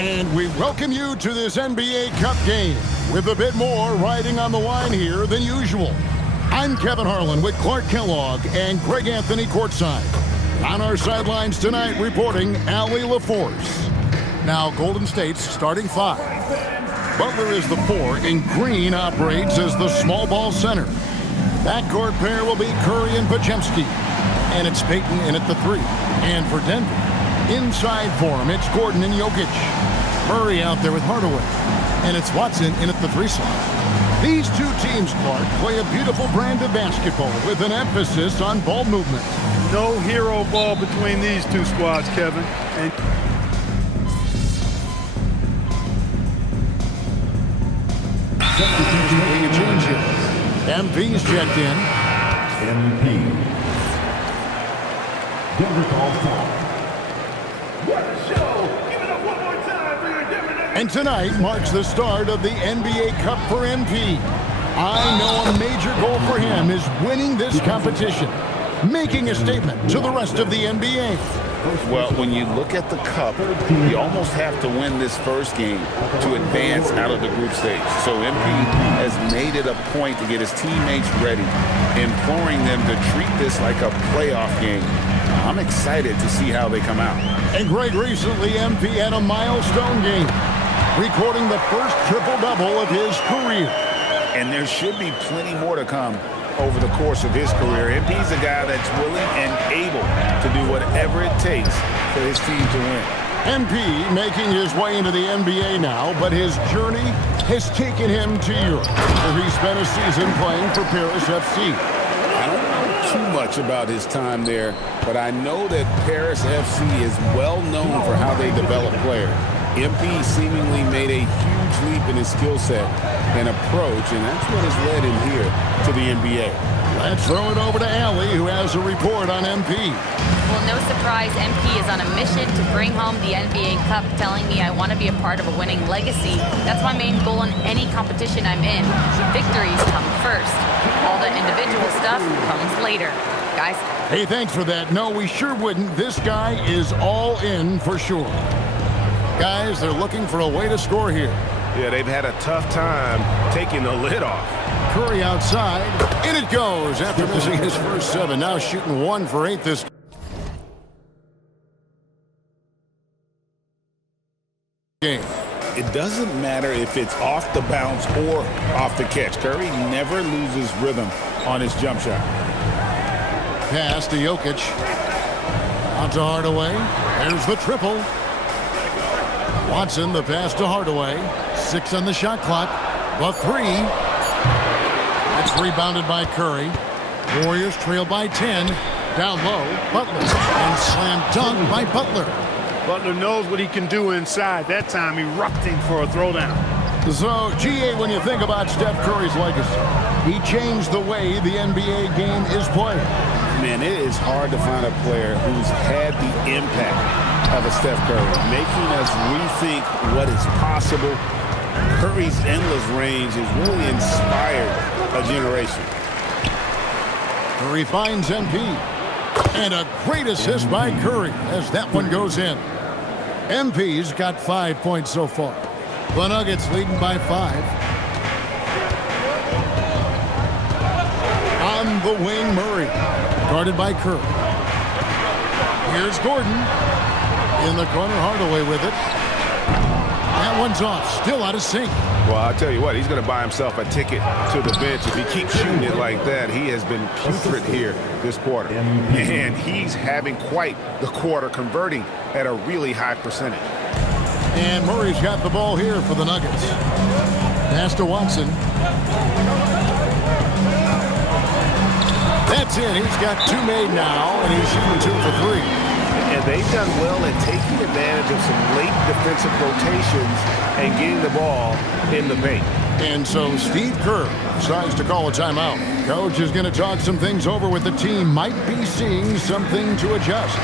And we welcome you to this NBA Cup game with a bit more riding on the line here than usual. I'm Kevin Harlan with Clark Kellogg and Greg Anthony courtside. On our sidelines tonight reporting Allie LaForce. Now Golden State's starting five. Butler is the 4 and Green operates as the small ball center. Backcourt pair will be Curry and Podziemski. And it's Payton in at the 3. And for Denver, inside for him, it's Gordon and Jokic. Murray out there with Hardaway. And it's Watson in at the 3 slot. These two teams, Clark, play a beautiful brand of basketball with an emphasis on ball movement. No hero ball between these two squads, Kevin. And making a change here. MP's checked in. MP. Denver calls foul. And tonight marks the start of the NBA Cup for MP. I know a major goal for him is winning this competition, making a statement to the rest of the NBA. Well, when you look at the Cup, you almost have to win this first game to advance out of the group stage. So MP has made it a point to get his teammates ready, imploring them to treat this like a playoff game. I'm excited to see how they come out. And Greg, recently MP had a milestone game, recording the first triple-double of his career. And there should be plenty more to come over the course of his career. MP's a guy that's willing and able to do whatever it takes for his team to win. MP making his way into the NBA now, but his journey has taken him to Europe, where he spent a season playing for Paris FC. I don't know too much about his time there, but I know that Paris FC is well known for how they develop players. MP seemingly made a huge leap in his skill set and approach, and that's what has led him here to the NBA. Let's throw it over to Allie, who has a report on MP. Well, no surprise, MP is on a mission to bring home the NBA Cup, telling me I want to be a part of a winning legacy. That's my main goal in any competition I'm in. Victories come first. All the individual stuff comes later. Guys? Hey, thanks for that. No, we sure wouldn't. This guy is all in for sure. Guys, they're looking for a way to score here. Yeah, they've had a tough time taking the lid off. Curry outside. In it goes after missing his first 7. Now shooting 1 for 8 this game. It doesn't matter if it's off the bounce or off the catch. Curry never loses rhythm on his jump shot. Pass to Jokic. Out to Hardaway. There's the triple. Watson, the pass to Hardaway. 6 on the shot clock. The 3. That's rebounded by Curry. Warriors trail by 10. Down low, Butler. And slam dunk by Butler. Butler knows what he can do inside. That time erupting for a throwdown. So, GA, when you think about Steph Curry's legacy, he changed the way the NBA game is played. Man, it is hard to find a player who's had the impact of a Steph Curry, making us rethink what is possible. Curry's endless range has really inspired a generation. Curry finds MP. And a great assist by Curry as that one goes in. MP's got 5 points so far. The Nuggets leading by 5. On the wing, Murray. Guarded by Curry. Here's Gordon. In the corner, Hardaway with it. That one's off. Still out of sync. Well, I'll tell you what, he's going to buy himself a ticket to the bench. If he keeps shooting it like that, he has been putrid here this quarter. And he's having quite the quarter, converting at a really high percentage. And Murray's got the ball here for the Nuggets. Pass to Watson. That's it. He's got 2 made now, and he's shooting 2 for 3. And they've done well at taking advantage of some late defensive rotations and getting the ball in the paint. And so Steve Kerr decides to call a timeout. Coach is going to talk some things over with the team. Might be seeing something to adjust.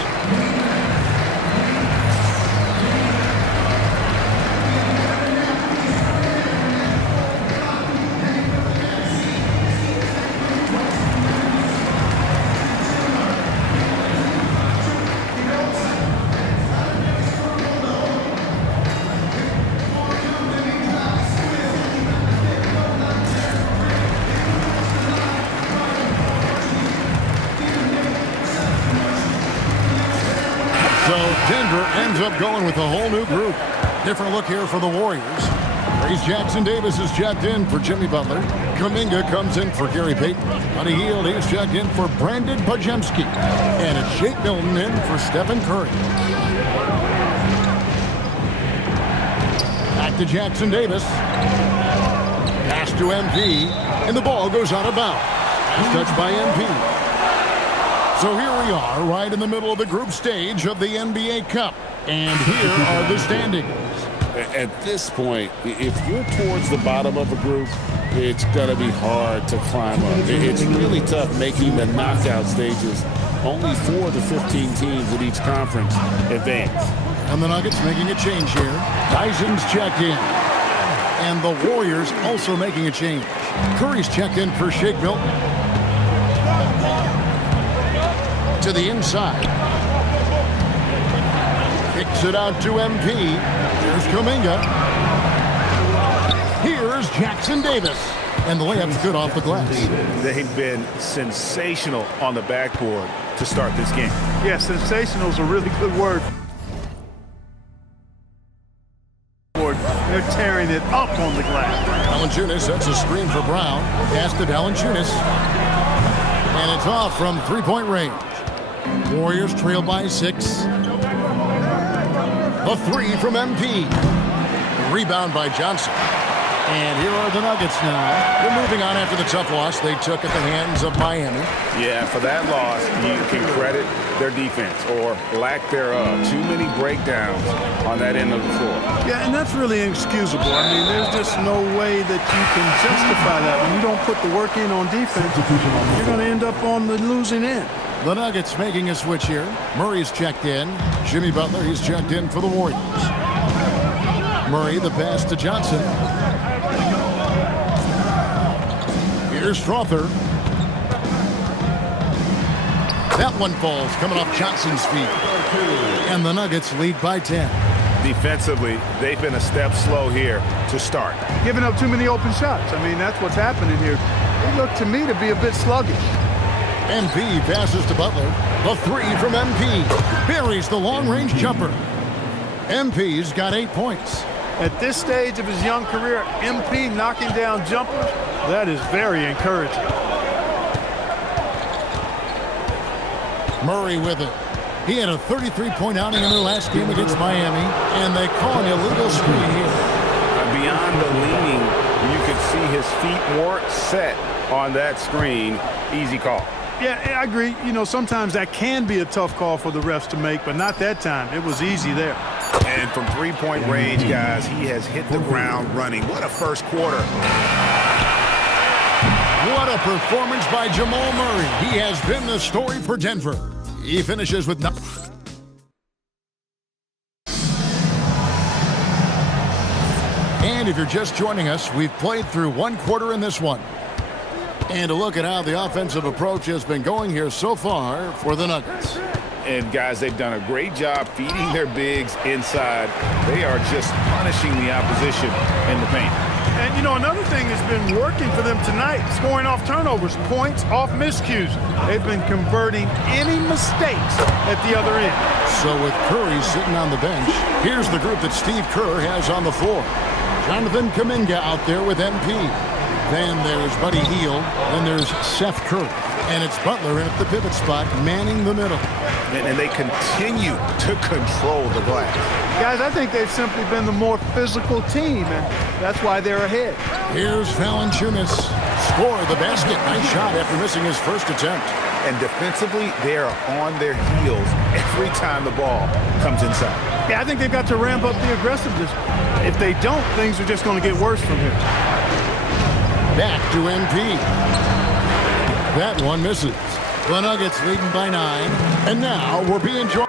So Denver ends up going with a whole new group. Different look here for the Warriors. Trace Jackson Davis is checked in for Jimmy Butler. Kuminga comes in for Gary Payton. Buddy Hield is checked in for Brandon Pajemski. And it's Shake Milton in for Stephen Curry. Back to Jackson Davis. Pass to MP. And the ball goes out of bounds. It's touched by MP. So here we are, right in the middle of the group stage of the NBA Cup. And here are the standings. At this point, if you're towards the bottom of a group, it's going to be hard to climb up. It's really tough making the knockout stages. Only 4 to 15 teams in each conference advance. And the Nuggets making a change here. Tyson's checked in. And the Warriors also making a change. Curry's checked in for Shake Milton. To the inside. Kicks it out to MP. Here's Kuminga. Here's Jackson Davis. And the layup's good off the glass. They've been sensational on the backboard to start this game. Yeah, sensational is a really good word. They're tearing it up on the glass. Valanciunas sets a screen for Brown. Pass to Valanciunas. And it's off from three-point range. Warriors trail by 6. A 3 from MP. Rebound by Johnson. And here are the Nuggets now. They're moving on after the tough loss they took at the hands of Miami. Yeah, for that loss, you can credit their defense or lack thereof. Too many breakdowns on that end of the floor. Yeah, and that's really inexcusable. I mean, there's just no way that you can justify that. When you don't put the work in on defense, you're going to end up on the losing end. The Nuggets making a switch here. Murray's checked in. Jimmy Butler, he's checked in for the Warriors. Murray, the pass to Johnson. Here's Strother. That one falls, coming off Johnson's feet. And the Nuggets lead by 10. Defensively, they've been a step slow here to start. Giving up too many open shots. I mean, that's what's happening here. They look to me to be a bit sluggish. MP passes to Butler. The 3 from MP. Buries the long-range jumper. MP's got 8 points. At this stage of his young career, MP knocking down jumpers, that is very encouraging. Murray with it. He had a 33-point outing in their last game against Miami, and they call an illegal screen here. Beyond the leaning, you can see his feet weren't set on that screen. Easy call. Yeah, I agree. You know, sometimes that can be a tough call for the refs to make, but not that time. It was easy there. And from three-point range, guys, he has hit the ground running. What a first quarter. What a performance by Jamal Murray. He has been the story for Denver. He finishes with And if you're just joining us, we've played through 1 quarter in this one. And a look at how the offensive approach has been going here so far for the Nuggets. And, guys, they've done a great job feeding their bigs inside. They are just punishing the opposition in the paint. And, you know, another thing that's been working for them tonight, scoring off turnovers, points off miscues. They've been converting any mistakes at the other end. So with Curry sitting on the bench, here's the group that Steve Kerr has on the floor. Jonathan Kuminga out there with MP. Then there's Buddy Hield. Then there's Seth Curry. And it's Butler in at the pivot spot, manning the middle. And they continue to control the glass. Guys, I think they've simply been the more physical team, and that's why they're ahead. Here's Valanciunas. Score the basket. Nice shot after missing his first attempt. And defensively, they are on their heels every time the ball comes inside. Yeah, I think they've got to ramp up the aggressiveness. If they don't, things are just going to get worse from here. Back to MP. That one misses. The Nuggets leading by 9. And now we're being joined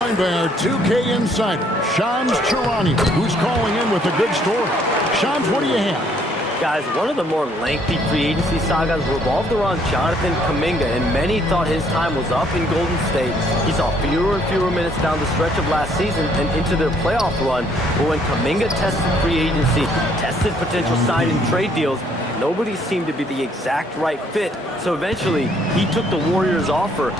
by our 2K insider, Shams Charania, who's calling in with a good story. Shams, what do you have? Guys, one of the more lengthy free agency sagas revolved around Jonathan Kuminga, and many thought his time was up in Golden State. He saw fewer and fewer minutes down the stretch of last season and into their playoff run, but when Kuminga tested free agency, tested potential sign and trade deals, Nobody seemed to be the exact right fit, so eventually he took the Warriors' offer.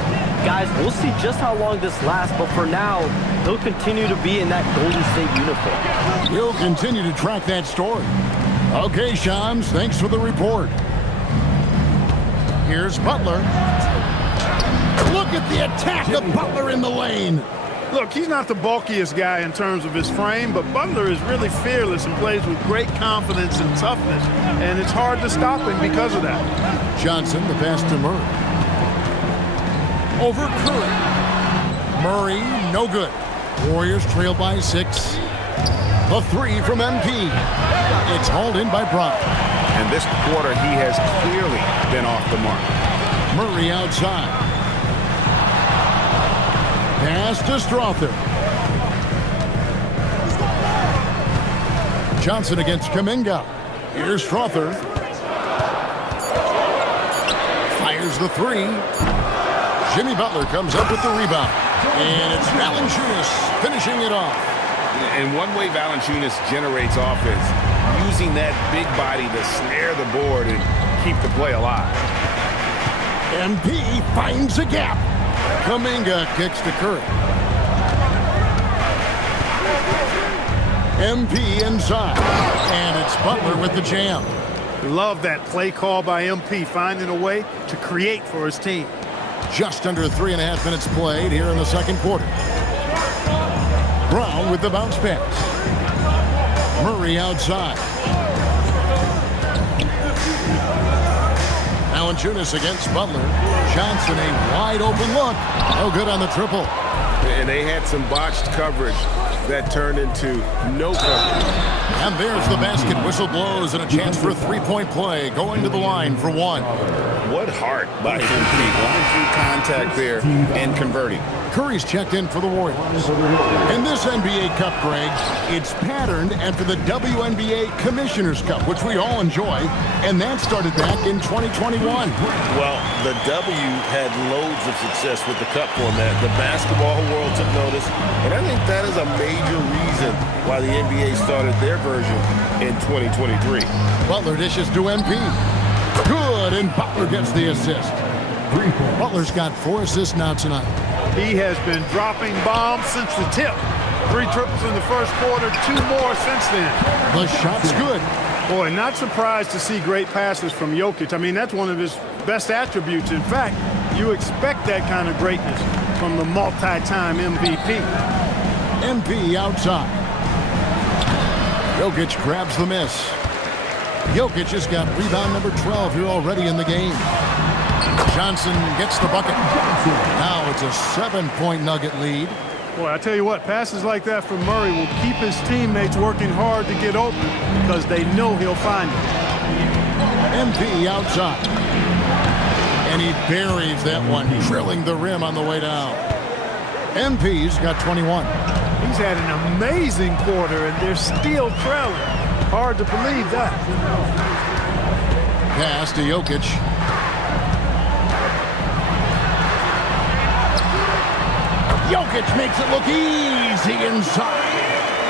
Guys, we'll see just how long this lasts, but for now, he'll continue to be in that Golden State uniform. We'll continue to track that story. Okay, Shams, thanks for the report. Here's Butler. Look at the attack of Butler in the lane. Look, he's not the bulkiest guy in terms of his frame, but Butler is really fearless and plays with great confidence and toughness, and it's hard to stop him because of that. Johnson, the pass to Murray. Over Curry. Murray, no good. Warriors trail by 6. A 3 from MP. It's hauled in by Brown. And this quarter, he has clearly been off the mark. Murray outside. Pass to Strother. Johnson against Kuminga. Here's Strother. Fires the 3. Jimmy Butler comes up with the rebound. And it's Valanciunas finishing it off. And one way Valanciunas generates offense, using that big body to snare the board and keep the play alive. MP finds a gap. Kuminga kicks to Curry. MP inside. And it's Butler with the jam. Love that play call by MP, finding a way to create for his team. Just under 3.5 minutes played here in the second quarter. Brown with the bounce pass. Murray outside. Valanciunas against Butler. Johnson, a wide open look. No good on the triple. And they had some botched coverage that turned into no coverage. And there's the basket. Whistle blows and a chance for a three-point play. Going to the line for 1. What heart by MP. Going through contact there and converting. Curry's checked in for the Warriors. In this NBA Cup, Greg, it's patterned after the WNBA Commissioner's Cup, which we all enjoy, and that started back in 2021. Well, the W had loads of success with the Cup format. The basketball world took notice, and I think that is a major reason why the NBA started their version in 2023. Butler dishes to MP. Good, and Butler gets the assist. Butler's got 4 assists now tonight. He has been dropping bombs since the tip. 3 triples in the first quarter, 2 more since then. The shot's good. Boy, not surprised to see great passes from Jokic. I mean, that's one of his best attributes. In fact, you expect that kind of greatness from the multi-time MVP. MP outside. Jokic grabs the miss. Jokic has got rebound number 12 here already in the game. Johnson gets the bucket. Now it's a 7-point Nugget lead. Boy, I tell you what, passes like that from Murray will keep his teammates working hard to get open because they know he'll find it. MP outside. And he buries that one, drilling the rim on the way down. MP's got 21. He's had an amazing quarter, and they're still trailing. Hard to believe that. Pass to Jokic. Jokic makes it look easy inside.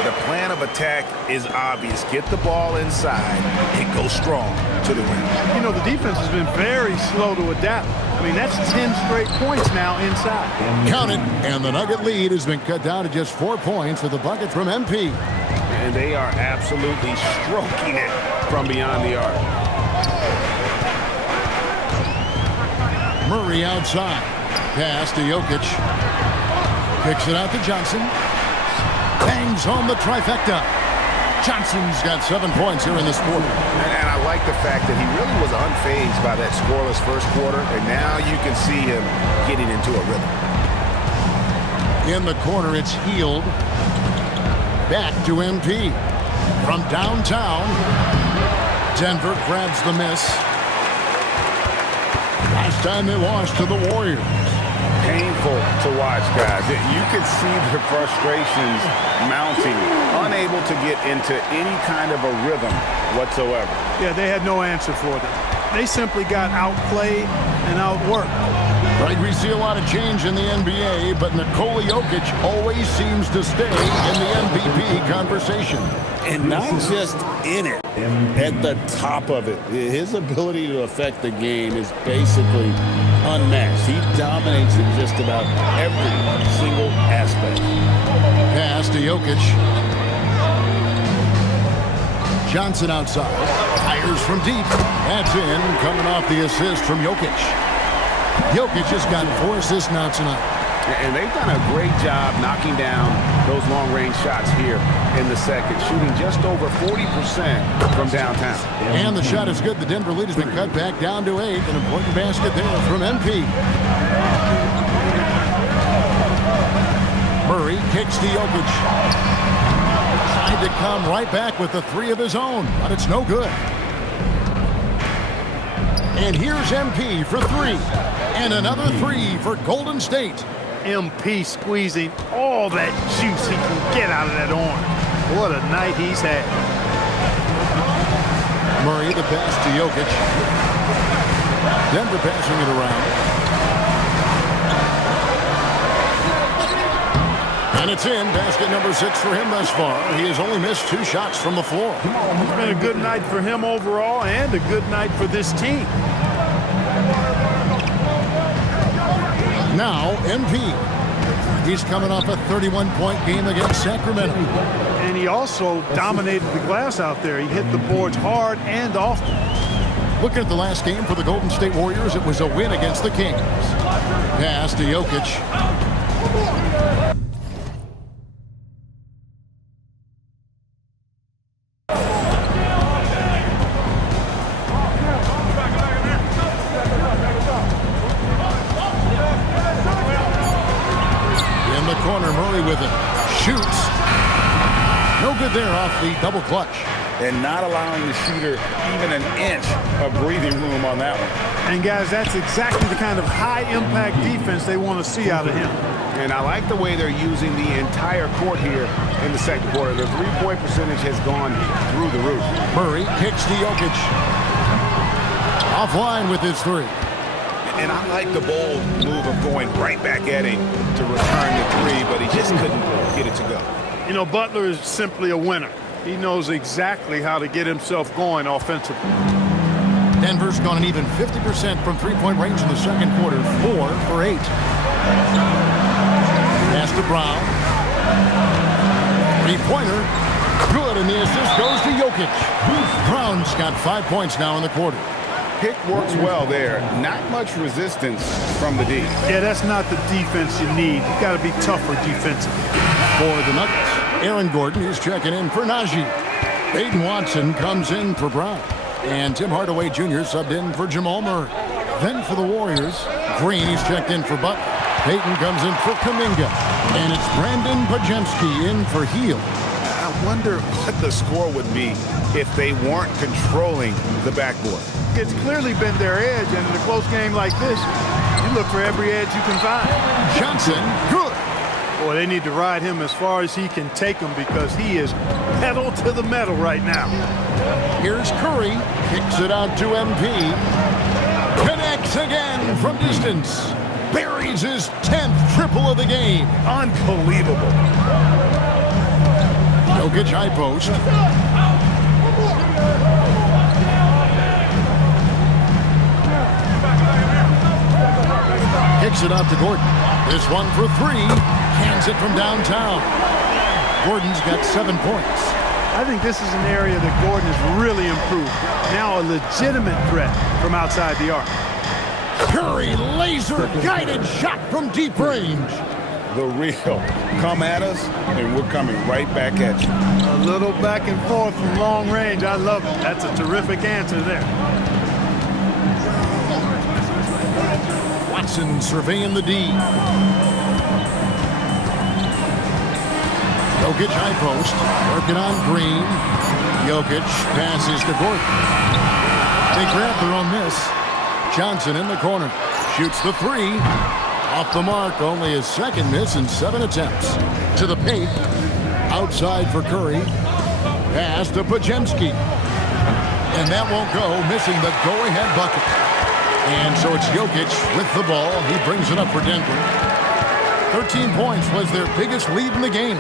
The plan of attack is obvious. Get the ball inside and go strong to the rim. You know, the defense has been very slow to adapt. I mean, that's 10 straight points now inside. Count it, and the Nugget lead has been cut down to just 4 points with a bucket from MP. And they are absolutely stroking it from beyond the arc. Murray outside. Pass to Jokic. Kicks it out to Johnson. Bangs home the trifecta. Johnson's got 7 points here in this quarter. And I like the fact that he really was unfazed by that scoreless first quarter, and now you can see him getting into a rhythm. In the corner, it's Healed. Back to MP. From downtown, Denver grabs the miss. Last time they lost to the Warriors. Painful to watch, guys. You can see the frustrations mounting, unable to get into any kind of a rhythm whatsoever. Yeah, they had no answer for them. They simply got outplayed and outworked. Right, we see a lot of change in the NBA, but Nikola Jokic always seems to stay in the MVP conversation. And not just in it, at the top of it. His ability to affect the game is basically unmatched. He dominates in just about every single aspect. Pass to Jokic. Johnson outside. Fires from deep. That's in, coming off the assist from Jokic. Jokic has got 4 assists now tonight. And they've done a great job knocking down those long-range shots here in the second, shooting just over 40% from downtown. And the shot is good. The Denver lead has been cut back down to 8. An important basket there from MP. Murray kicks to Jokic. Tried to come right back with the 3 of his own, but it's no good. And here's MP for 3. And another 3 for Golden State. MP squeezing all that juice he can get out of that orange. What a night he's had. Murray the pass to Jokic. Denver passing it around. And it's in. Basket number 6 for him thus far. He has only missed 2 shots from the floor. It's been a good night for him overall and a good night for this team. Now, MP. He's coming off a 31-point game against Sacramento. And he also dominated the glass out there. He hit the boards hard and often. Looking at the last game for the Golden State Warriors, it was a win against the Kings. Pass to Jokic. Corner, Murray with it. Shoots. No good there off the double clutch. And not allowing the shooter even an inch of breathing room on that one. And guys, that's exactly the kind of high-impact defense they want to see out of him. And I like the way they're using the entire court here in the second quarter. The three-point percentage has gone through the roof. Murray kicks to Jokic. Offline with his 3. And I like the bold move of going right back at him to return the 3, but he just couldn't get it to go. You know, Butler is simply a winner. He knows exactly how to get himself going offensively. Denver's gone an even 50% from three-point range in the second quarter, 4 for 8. Pass to Brown. 3-pointer. Good, and the assist goes to Jokic. Brown's got 5 points now in the quarter. Pick works well there. Not much resistance from the D. Yeah, that's not the defense you need. You got to be tougher defensively. For the Nuggets, Aaron Gordon is checking in for Najee. Aiden Watson comes in for Brown. And Tim Hardaway Jr. subbed in for Jamal Murray. Then for the Warriors, Green is checked in for Butler. Payton comes in for Kuminga. And it's Brandon Pajemski in for Hield. I wonder what the score would be if they weren't controlling the backboard. It's clearly been their edge, and in a close game like this, you look for every edge you can find. Johnson, good. Boy, they need to ride him as far as he can take them because he is pedal to the metal right now. Here's Curry, kicks it out to MP. Connects again from distance. Buries his 10th triple of the game. Unbelievable. Jokic high post. Kicks it out to Gordon. This one for 3. Cans it from downtown. Gordon's got 7 points. I think this is an area that Gordon has really improved. Now a legitimate threat from outside the arc. Curry, laser-guided shot from deep range. The real. Come at us, and we're coming right back at you. A little back and forth from long range. I love it. That's a terrific answer there. Watson surveying the D. Jokic high post. Working on Green. Jokic passes to Gordon. They grab their own miss. Johnson in the corner. Shoots the 3. Off the mark. Only his second miss in 7 attempts. To the paint. Outside for Curry. Pass to Pajemski. And that won't go, missing the go-ahead bucket. And so it's Jokic with the ball. He brings it up for Denver. 13 points was their biggest lead in the game.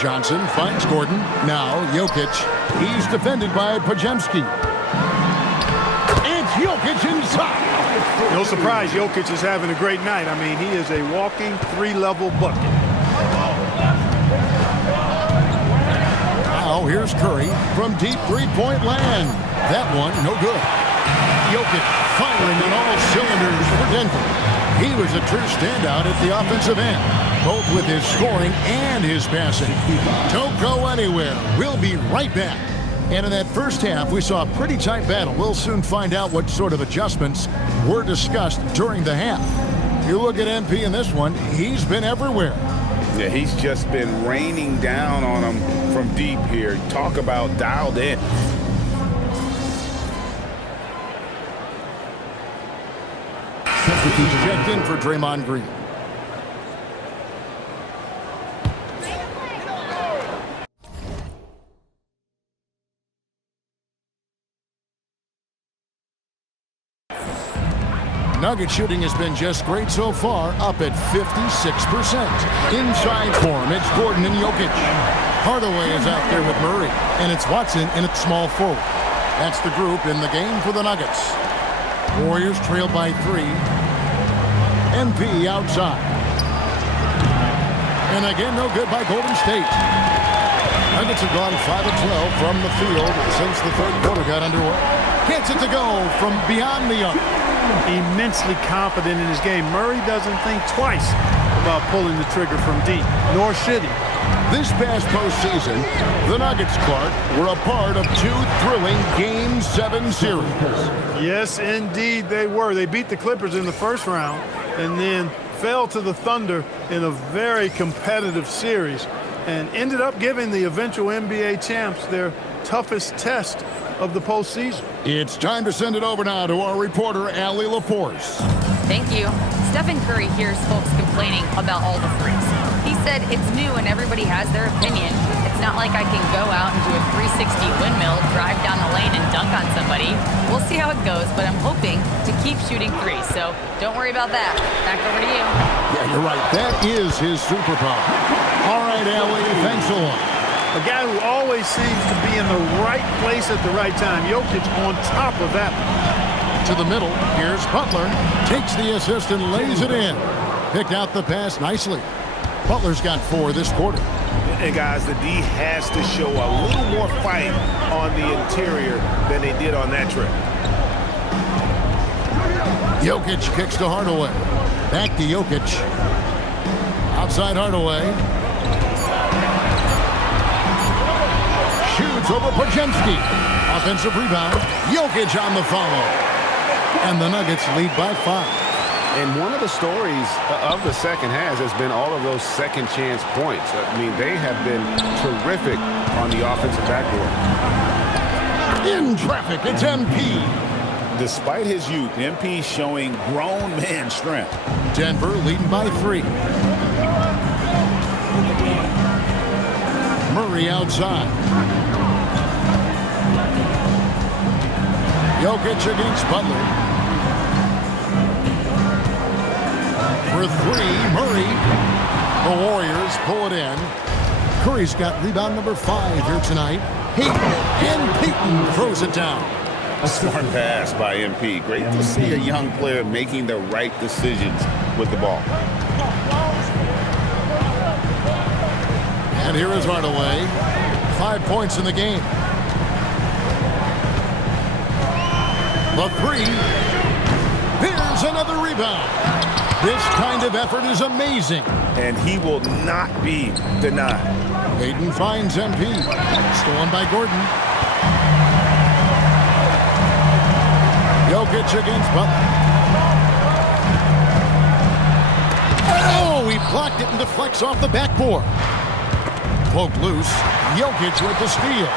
Johnson finds Gordon. Now Jokic. He's defended by Pajemski. It's Jokic inside. No surprise Jokic is having a great night. I mean, he is a walking three-level bucket. Now here's Curry from deep three-point land. That one, no good. Jokic firing on all cylinders for Denver. He was a true standout at the offensive end, both with his scoring and his passing. Don't go anywhere. We'll be right back. And in that first half, we saw a pretty tight battle. We'll soon find out what sort of adjustments were discussed during the half. You look at MP in this one, he's been everywhere. Yeah, he's just been raining down on him from deep here. Talk about dialed in. He's checked in for Draymond Green. Nugget shooting has been just great so far, up at 56%. Inside for him, it's Gordon and Jokic. Hardaway is out there with Murray, and it's Watson in at small forward. That's the group in the game for the Nuggets. Warriors trail by 3. MP outside. And again, no good by Golden State. Nuggets have gone 5 of 12 from the field since the third quarter got underway. Gets it to go from beyond the arc. Immensely confident in his game. Murray doesn't think twice about pulling the trigger from deep, nor should he. This past postseason, the Nuggets, Clark, were a part of 2 thrilling Game 7 series. Yes, indeed they were. They beat the Clippers in the first round and then fell to the Thunder in a very competitive series and ended up giving the eventual NBA champs their toughest test of the postseason. It's time to send it over now to our reporter, Allie LaForce. Thank you. Stephen Curry hears folks complaining about all the threes. He said it's new and everybody has their opinion. It's not like I can go out and do a 360 windmill, drive down the lane, and dunk on somebody. We'll see how it goes, but I'm hoping to keep shooting threes, so don't worry about that. Back over to you. Yeah, you're right. That is his superpower. All right, Allie, thanks a lot. A guy who always seems to be in the right place at the right time. Jokic on top of that. To the middle, here's Butler. Takes the assist and lays it in. Picked out the pass nicely. Butler's got 4 this quarter. And guys, the D has to show a little more fight on the interior than they did on that trip. Jokic kicks to Hardaway. Back to Jokic. Outside Hardaway. Shoots over Pajemski. Offensive rebound. Jokic on the follow. And the Nuggets lead by 5. And one of the stories of the second half has been all of those second chance points. I mean, they have been terrific on the offensive backboard. In traffic, it's MP. Despite his youth, MP showing grown man strength. Denver leading by 3. Murray outside. Jokic against Butler. For 3, Murray. The Warriors pull it in. Curry's got rebound number 5 here tonight. Payton throws it down. A smart pass by MP. Great to see a young player making the right decisions with the ball. And here is Hardaway. 5 points in the game. The 3. Here's another rebound. This kind of effort is amazing. And he will not be denied. Payton finds MP. Stolen by Gordon. Jokic against Butler. Oh, he blocked it and deflects off the backboard. Poked loose. Jokic with the steal.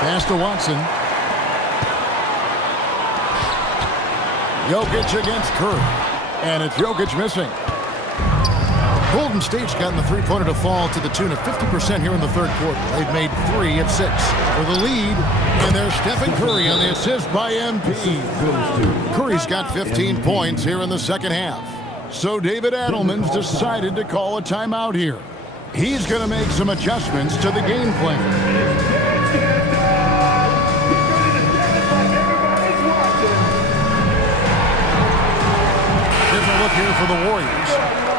Pass to Watson. Jokic against Curry. And it's Jokic missing. Golden State's gotten the three-pointer to fall to the tune of 50% here in the third quarter. They've made 3 of 6 for the lead, and there's Stephen Curry on the assist by MP. Curry's got 15 points here in the second half. So David Adelman's decided to call a timeout here. He's going to make some adjustments to the game plan. Different look here for the Warriors.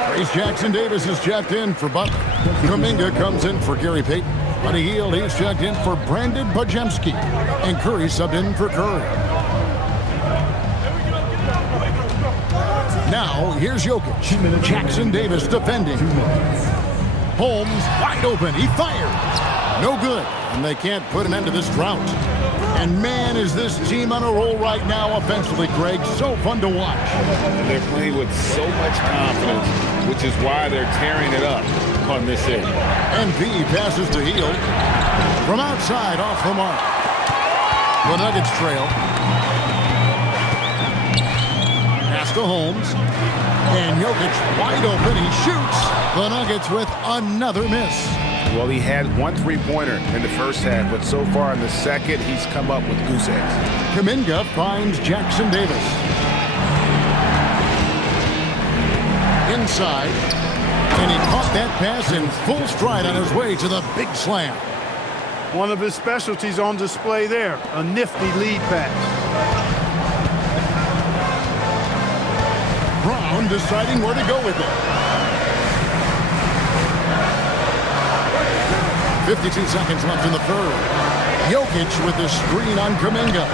Trace Jackson Davis is checked in for Butler. Kuminga comes in for Gary Payton. Buddy Hield, he's checked in for Brandon Bajemski. And Curry subbed in for Curry. Now, here's Jokic. Jackson Davis defending. Holmes wide open. He fires. No good. And they can't put an end to this drought. And man, is this team on a roll right now offensively, Greg. So fun to watch. They're playing with so much confidence, which is why they're tearing it up on this end. MP passes to Hield. From outside, off the mark. The Nuggets trail. Pass to Holmes. And Jokic wide open. He shoots. The Nuggets with another miss. Well, he had 1 3-pointer in the first half, but so far in the second, he's come up with goose eggs. Kuminga finds Jackson Davis. Inside. And he caught that pass in full stride on his way to the big slam. One of his specialties on display there, a nifty lead pass. Brown deciding where to go with it. 52 seconds left in the third. Jokic with the screen on Kuminga.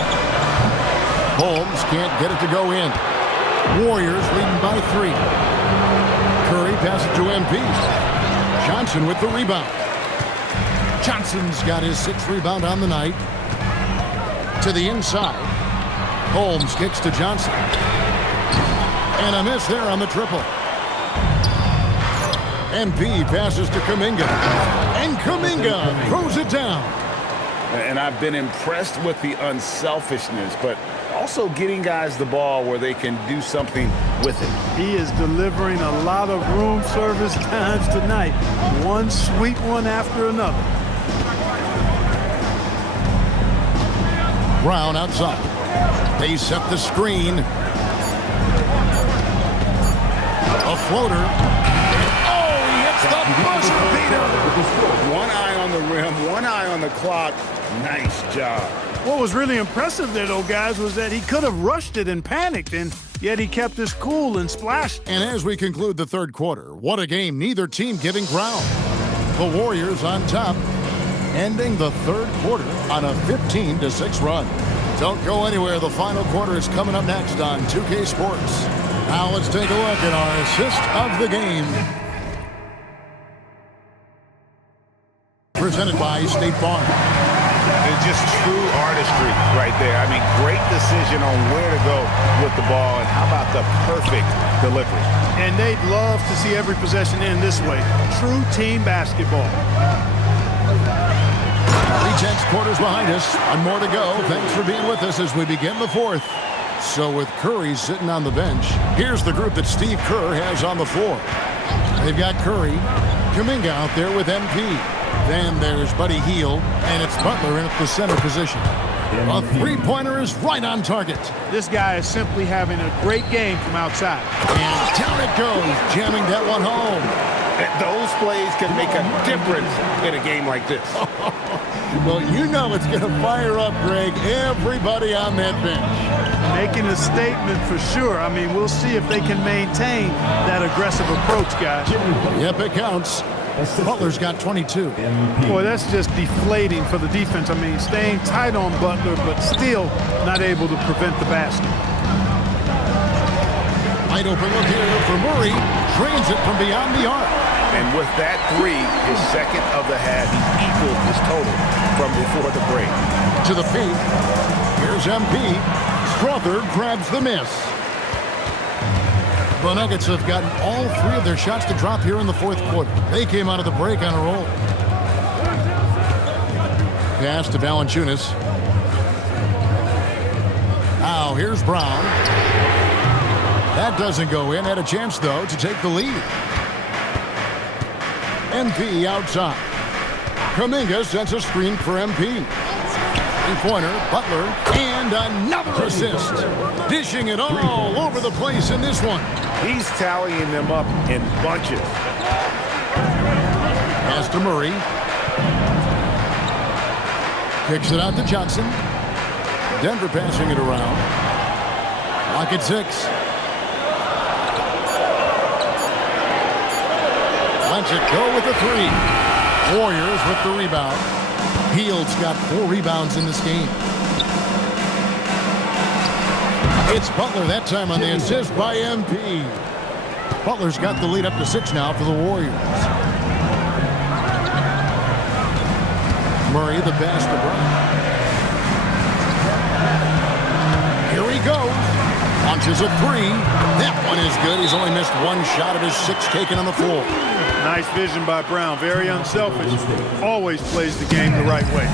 Holmes can't get it to go in. Warriors leading by 3. Curry passes to MP. Johnson with the rebound. Johnson's got his 6th rebound on the night. To the inside. Holmes kicks to Johnson. And a miss there on the triple. MP passes to Kuminga. And Kuminga throws it down. And I've been impressed with the unselfishness, but also getting guys the ball where they can do something with it. He is delivering a lot of room service times tonight. One sweet one after another. Brown outside. They set the screen. A floater. Oh, he hits the buzzer beater. One eye on the rim, one eye on the clock. Nice job. What was really impressive there, though, guys, was that he could have rushed it and panicked, and yet he kept his cool and splashed. And as we conclude the third quarter, what a game. Neither team giving ground. The Warriors on top, ending the third quarter on a 15-6 run. Don't go anywhere. The final quarter is coming up next on 2K Sports. Now let's take a look at our assist of the game. Presented by State Farm. It's just true artistry right there. I mean, great decision on where to go with the ball, and how about the perfect delivery. And they'd love to see every possession end this way. True team basketball. 3/10 quarters behind us. One more to go. Thanks for being with us as we begin the fourth. So with Curry sitting on the bench, here's the group that Steve Kerr has on the floor. They've got Curry, Kuminga out there with MP. Then there's Buddy Hield, and it's Butler in at the center position. A three-pointer is right on target. This guy is simply having a great game from outside. And down it goes, jamming that one home. Those plays can make a difference in a game like this. Well, you know it's going to fire up, Greg, everybody on that bench. Making a statement for sure. I mean, we'll see if they can maintain that aggressive approach, guys. Yep, it counts. Butler's got 22. Boy, that's just deflating for the defense. I mean, staying tight on Butler, but still not able to prevent the basket. Wide open look here for Murray. Drains it from beyond the arc. And with that three, his second of the half, he's equaled his total from before the break. To the paint. Here's MP. Strother grabs the miss. The Nuggets have gotten all 3 of their shots to drop here in the fourth quarter. They came out of the break on a roll. Pass to Valanciunas. Now here's Brown. That doesn't go in. Had a chance, though, to take the lead. MP outside. Kuminga sets a screen for MP. Three-pointer, Butler, and another assist. Dishing it all over the place in this one. He's tallying them up in bunches. Pass to Murray. Kicks it out to Johnson. Denver passing it around. Lock at 6. Lets it go with the 3. Warriors with the rebound. Hield's got 4 rebounds in this game. It's Butler that time on the assist by MP. Butler's got the lead up to 6 now for the Warriors. Murray the pass to Brown. Here he goes. Launches a 3. That one is good. He's only missed 1 shot of his 6 taken on the floor. Nice vision by Brown. Very unselfish. Always plays the game the right way.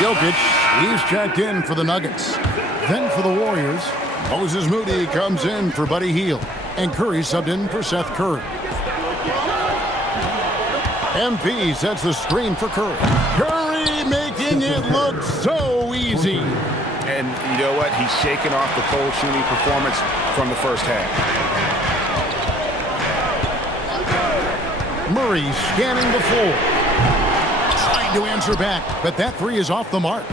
Jokic, he's checked in for the Nuggets. Then for the Warriors, Moses Moody comes in for Buddy Hield. And Curry subbed in for Seth Curry. MP sets the screen for Curry. Curry making it look so easy. And you know what? He's shaking off the cold shooting performance from the first half. Murray scanning the floor. Trying to answer back, but that 3 is off the mark.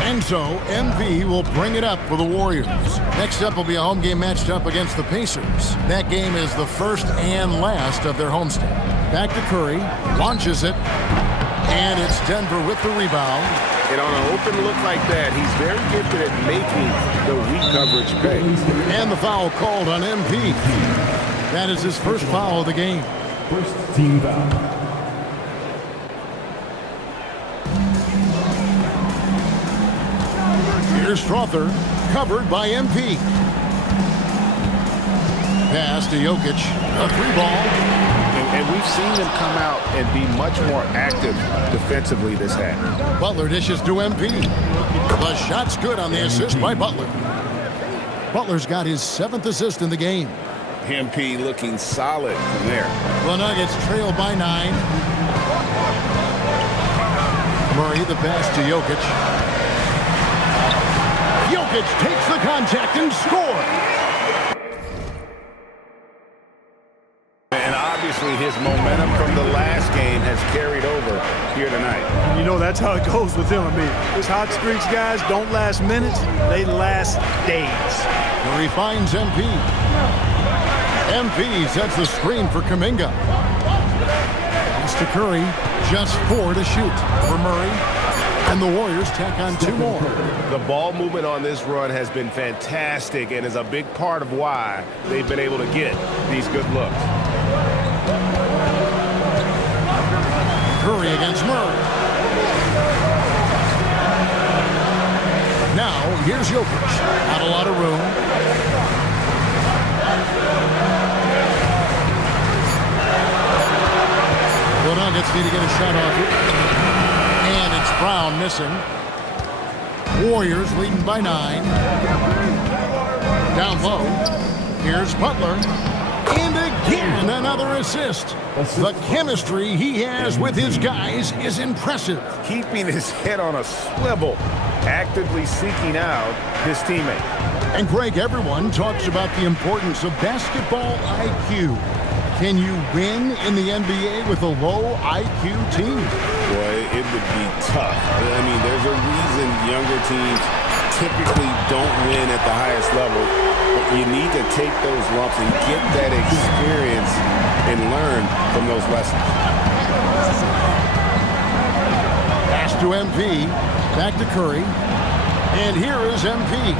And so, MP will bring it up for the Warriors. Next up will be a home game matched up against the Pacers. That game is the first and last of their homestand. Back to Curry, launches it, and it's Denver with the rebound. And on an open look like that, he's very gifted at making the weak coverage pay. And the foul called on MP. That is his first foul of the game. First team foul. Here's Strother, covered by MP. Pass to Jokic, a 3-ball. And we've seen them come out and be much more active defensively this half. Butler dishes to MP. The shot's good on the assist by Butler. Butler's got his 7th assist in the game. MP looking solid from there. The Nuggets trail by 9. Murray the pass to Jokic. Jokic takes the contact and scores. And obviously his momentum from the last game has carried over here tonight. You know, that's how it goes with him. I mean, his hot streaks, guys, don't last minutes. They last days. Murray finds MP. MP sets the screen for Kuminga. Pass to Curry. Just 4 to shoot for Murray. And the Warriors tack on 2 more. The ball movement on this run has been fantastic and is a big part of why they've been able to get these good looks. Curry against Murray. Now, here's Jokic. Not a lot of room. The Nuggets need to get a shot off here. And it's Brown missing. Warriors leading by 9. Down low. Here's Butler. And again, another assist. The chemistry he has with his guys is impressive. Keeping his head on a swivel, actively seeking out his teammate. And Greg, everyone talks about the importance of basketball IQ. Can you win in the NBA with a low IQ team? Boy, it would be tough. I mean, there's a reason younger teams typically don't win at the highest level. But you need to take those lumps and get that experience and learn from those lessons. Pass to MP. Back to Curry. And here is MP.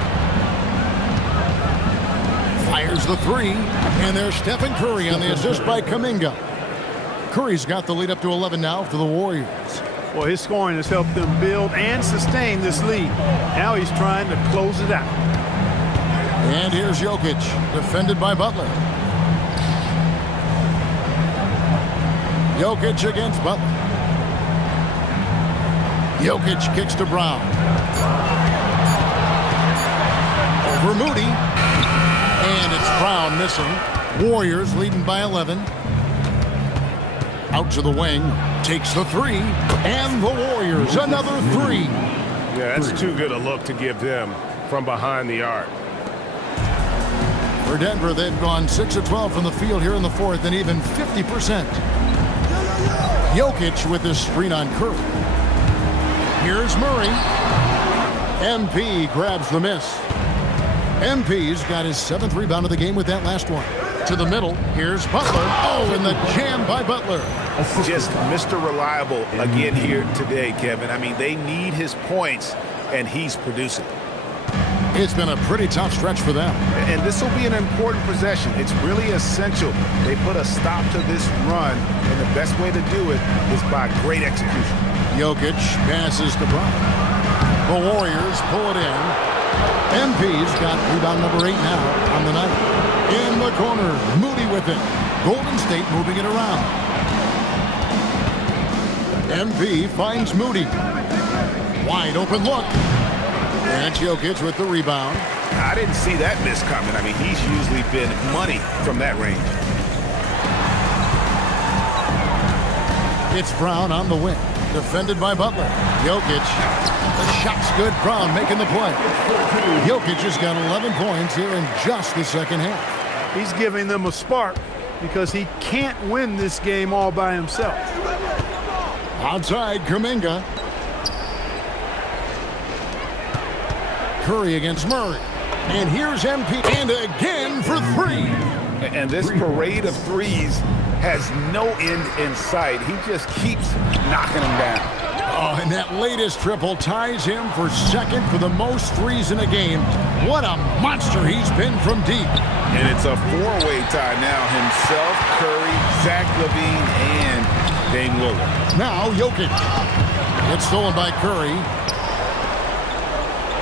Fires the 3. And there's Stephen Curry on the assist by Kuminga. Curry's got the lead up to 11 now for the Warriors. Well, his scoring has helped them build and sustain this lead. Now he's trying to close it out. And here's Jokic, defended by Butler. Jokic against Butler. Jokic kicks to Brown. Over Moody. And it's Brown missing. Warriors leading by 11. Out to the wing. Takes the three. And the Warriors another three. Yeah, that's too good a look to give them from behind the arc. For Denver, they've gone 6 of 12 from the field here in the fourth and even 50%. Jokic with this screen on Curry. Here's Murray. MP grabs the miss. MP's got his 7th rebound of the game with that last one. To the middle, here's Butler. Oh, and the jam by Butler. Just Mr. Reliable again here today, Kevin. I mean, they need his points, and he's producing. It's been a pretty tough stretch for them. And this will be an important possession. It's really essential. They put a stop to this run, and the best way to do it is by great execution. Jokic passes to Brown. The Warriors pull it in. MP's got rebound number 8 now on the night. In the corner, Moody with it. Golden State moving it around. MP finds Moody. Wide open look. And Jokic with the rebound. I didn't see that miss coming. I mean, he's usually been money from that range. It's Brown on the wing. Defended by Butler. Jokic. The shot's good. Brown making the play. Jokic has got 11 points here in just the second half. He's giving them a spark because he can't win this game all by himself. Outside, Kuminga. Curry against Murray. And here's MP. And again for three. And this parade of threes has no end in sight. He just keeps knocking them down. Oh, and that latest triple ties him for second for the most threes in a game. What a monster he's been from deep. And it's a four-way tie now. Himself, Curry, Zach LaVine, and Dame Lillard. Now Jokic. It's stolen by Curry.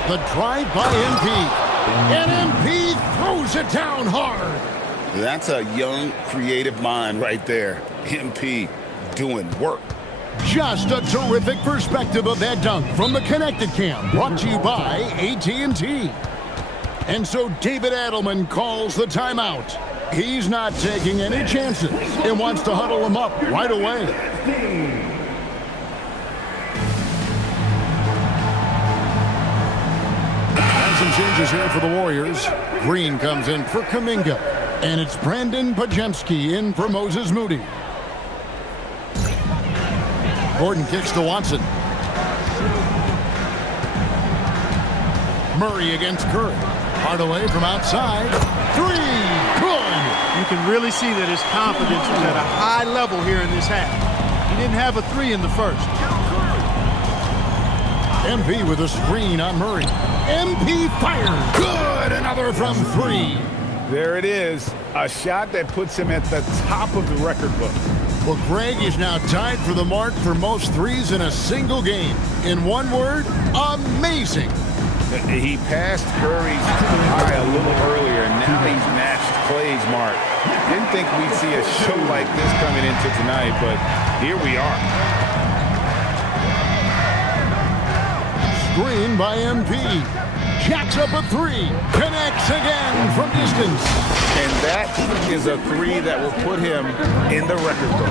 The drive by MP. And MP throws it down hard. That's a young, creative mind right there. MP doing work. Just a terrific perspective of that dunk from the Connected Cam, brought to you by AT&T. And so David Adelman calls the timeout. He's not taking any chances and wants to huddle him up right away. And some changes here for the Warriors. Green comes in for Kuminga. And it's Brandon Pajemski in for Moses Moody. Gordon kicks to Watson. Murray against Curry. Hardaway from outside. Three. Good. You can really see that his confidence is at a high level here in this half. He didn't have a three in the first. MP with a screen on Murray. MP fires. Good. Another from three. There it is. A shot that puts him at the top of the record book. Well, Greg is now tied for the mark for most threes in a single game. In one word, amazing. He passed Curry's high a little earlier, and now he's matched Clay's mark. Didn't think we'd see a show like this coming into tonight, but here we are. Screen by MP. Jacks up a three. Connects again from distance. And that is a three that will put him in the record book.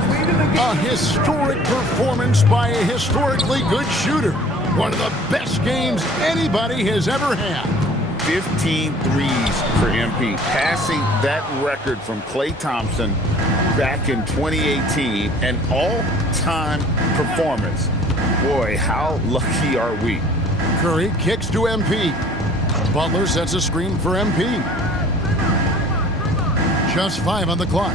A historic performance by a historically good shooter. One of the best games anybody has ever had. 15 threes for MP, passing that record from Klay Thompson back in 2018, an all-time performance. Boy, how lucky are we? Curry kicks to MP. Butler sets a screen for MP. Just 5 on the clock.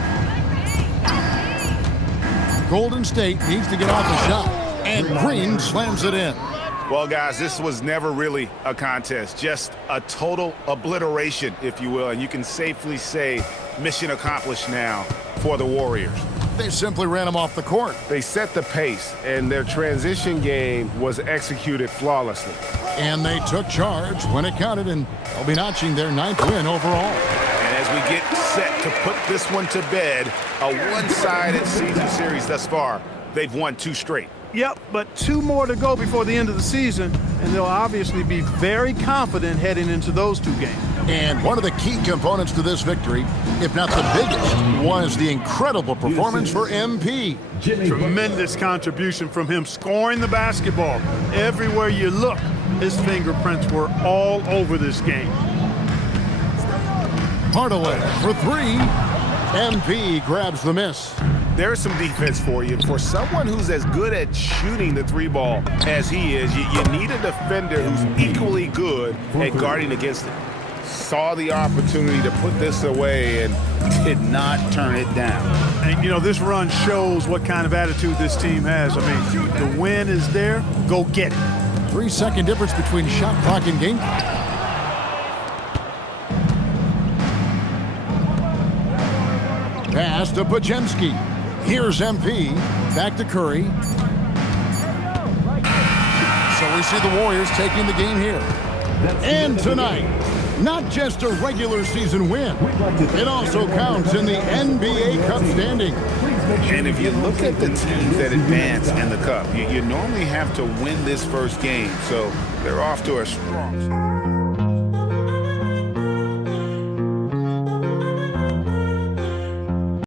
Golden State needs to get off the shot, and Green slams it in. Well, guys, this was never really a contest, just a total obliteration, if you will, and you can safely say mission accomplished now for the Warriors. They simply ran him off the court. They set the pace, and their transition game was executed flawlessly. And they took charge when it counted, and they'll be notching their 9th win overall. And as we get set to put this one to bed, a one-sided season series thus far, they've won 2 straight. Yep, but 2 more to go before the end of the season, and they'll obviously be very confident heading into those 2 games. And one of the key components to this victory, if not the biggest, was the incredible performance for MP. Tremendous contribution from him scoring the basketball. Everywhere you look, his fingerprints were all over this game. Hardaway for three. MP grabs the miss. There's some defense for you. For someone who's as good at shooting the three ball as he is, you need a defender who's equally good at guarding against it. Saw the opportunity to put this away and did not turn it down. And, you know, this run shows what kind of attitude this team has. I mean, the win is there. Go get it. 3-second difference between shot clock and game clock. Pass to Pajemski. Here's MP. Back to Curry. So we see the Warriors taking the game here. And tonight, not just a regular season win, it also counts in the NBA Cup standing. And if you look at the teams that advance in the Cup, you normally have to win this first game. So they're off to a strong start.